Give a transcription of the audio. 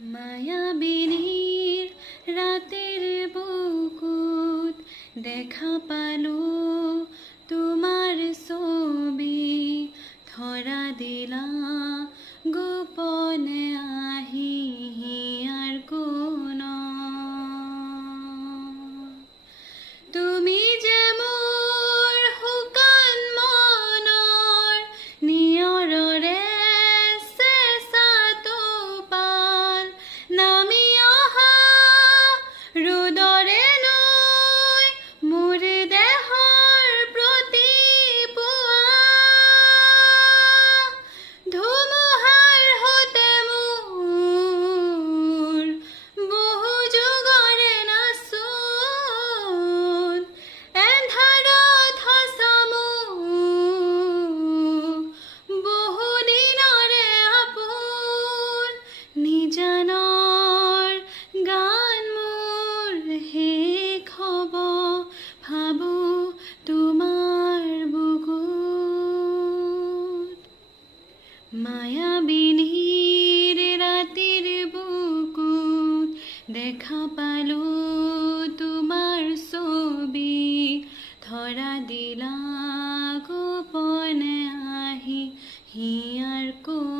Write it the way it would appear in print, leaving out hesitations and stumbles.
মায়াবিনীৰ ৰাতিৰ বুকুত দেখা পালো তোমাৰ ছবি, ধৰা দিলা গোপনে আহি হিয়াৰ কোণত। তুমি যে মোৰ শুকান মনৰ নিয়ৰৰে চেঁচা টোপাল, নামি অহা ৰ'দৰে নৈ মোৰ দেহৰ প্ৰতি পুৱা, ধুমুহাৰ সৈতে মোৰ বহু যুগৰে নাচোন, এন্ধাৰত সঁচা মোক বহু দিনৰে আপোন। নিজানৰ গান মোৰ শেষ হ'ব, ভাবো তোমাৰ বুকুত। মায়াবিনীৰ ৰাতিৰ বুকুত দেখা পালো তোমাৰ ছবি, ধৰা দিলা গোপনে আহি হিয়াৰ কোণত।